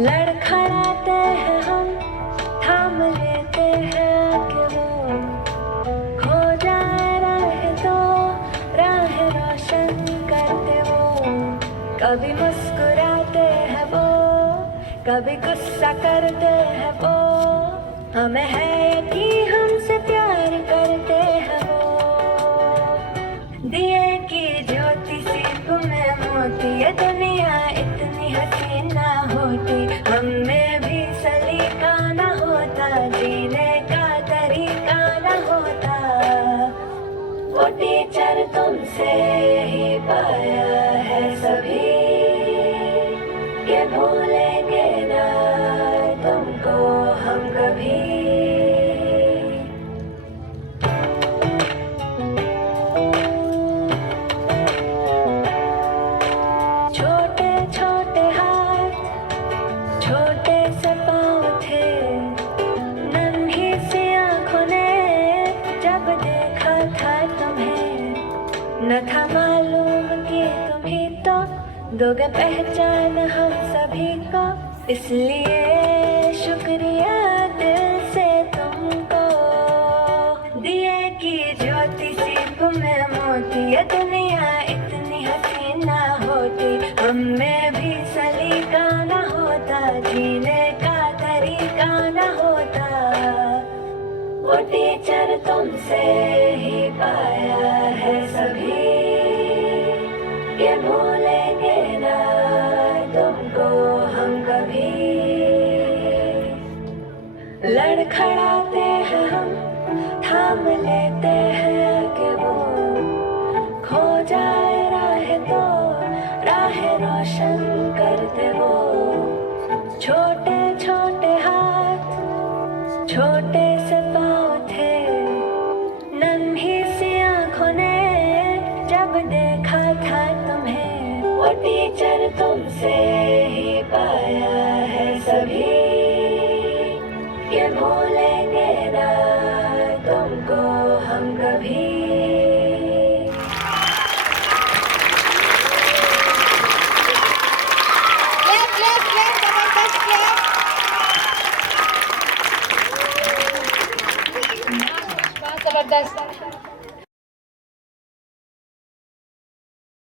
लड़खड़ाते हैं हम, थाम लेते हैं कि वो खो जाए राह तो राह रोशन करते वो। कभी मुस्कुराते हैं वो, कभी गुस्सा करते हैं वो। हमें है यकीन हमसे प्यार करते हैं वो। दिए की ज्योति सीप में मोती, ये दुनिया इतनी हसीन ना होती। हम में भी सलीका ना होता, जीने का तरीका ना होता। वो टीचर तुमसे ही पाया है सभी, ये भूलेंगे ना तुमको हम कभी। छोटे छोटे हाथ, छोटे से पाँव थे, नन्ही सी आँखों ने जब देखा था तुम्हें। न था मालूम कि तुम ही तो दोगे पहचान हम सभी को। इसलिए शुक्रिया दिल से तुमको। दिए की ज्योति सीप में मोती, ये दुनिया इतनी हसीन ना होती। हम में भी सलीका ना होता, जीने का तरीका ना होता। वो टीचर तुमसे ही पाया है सभी, ये भूलेंगे ना तुमको हम कभी। लड़खड़ाते हैं हम, थाम लेते हैं कि वो खो जाए राह तो राह रोशन करते वो। छोटे छोटे हाथ, छोटे से पाँव थे, नन्ही सी आँखों ने जब देखा था तुम्हें। वो टीचर तुमसे ही पाया है